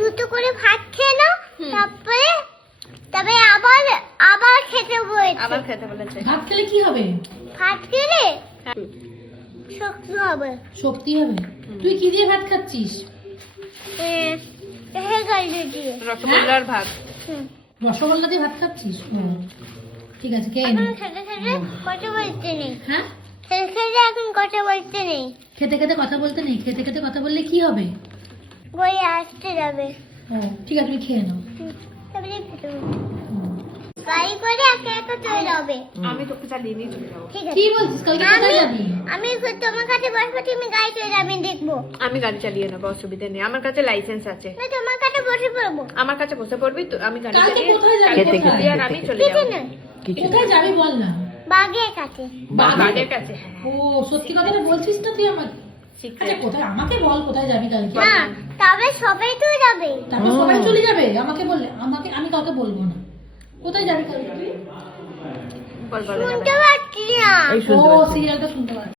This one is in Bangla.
দুটো করে ভাত খেয়ে নাও, তারপরে তবে আবার আবার খেতে বলেছে। ভাত খেলে কি হবে? ভাত খেলে শক্তি হবে। শক্তি হবে। তুই কি দিয়ে ভাত খাচ্ছিস? রসগোল্লার ভাত। রসগোল্লা দিয়ে ভাত খাচ্ছিস? ঠিক আছে, খেয়ে নে। খেতে খেতে কথা বলতে নেই। হ্যাঁ, খেতে খেতে এখন কথা বলতে নেই। খেতে খেতে কথা বলতে নেই। খেতে খেতে কথা বললে কি হবে? বই আসতে যাবে। ও ঠিক আছে, তুমি খেয়ে নাও। তারপরে খেতে বলতে। গাড়ি করে একা একা চলে যাবে। আমি তোকে চালিয়ে নিয়ে চলে যাবো। ঠিক আছে। কি বলছিস? কালকে কোথায় যাবি? আমি তোমার কাছে বসবো, তুমি গাড়ি চলে যাবে, দেখবো। আমি গাড়ি চালিয়ে নেবো, অসুবিধা নেই। আমার কাছে লাইসেন্স আছে। না, তোমার কাছে বসে পড়বো। আমার কাছে বসে পড়বি তো, আমি গাড়ি কালকে চালিয়ে কোথায় যাবি? খেতে কোথায়? খেতে আর আমি চলে যাবো। না, কোথায় যাবি বল না। বাগের কাছে। বাড়ির কাছে। ও সত্যি কথাটা বলছিস না তুই আমাকে? আচ্ছা কোথায়, আমাকে বল কোথায় যাবি কালকে? না, তবে সবাই তো যাবে। তারপর সবাই চলে যাবে, আমাকে বললে আমি কাউকে বলবো না। কোথায় যাবি কালকে তুই? বল বল। শুনতে পাচ্ছি না। ও সিরিয়ালটা শুনতে পাচ্ছি।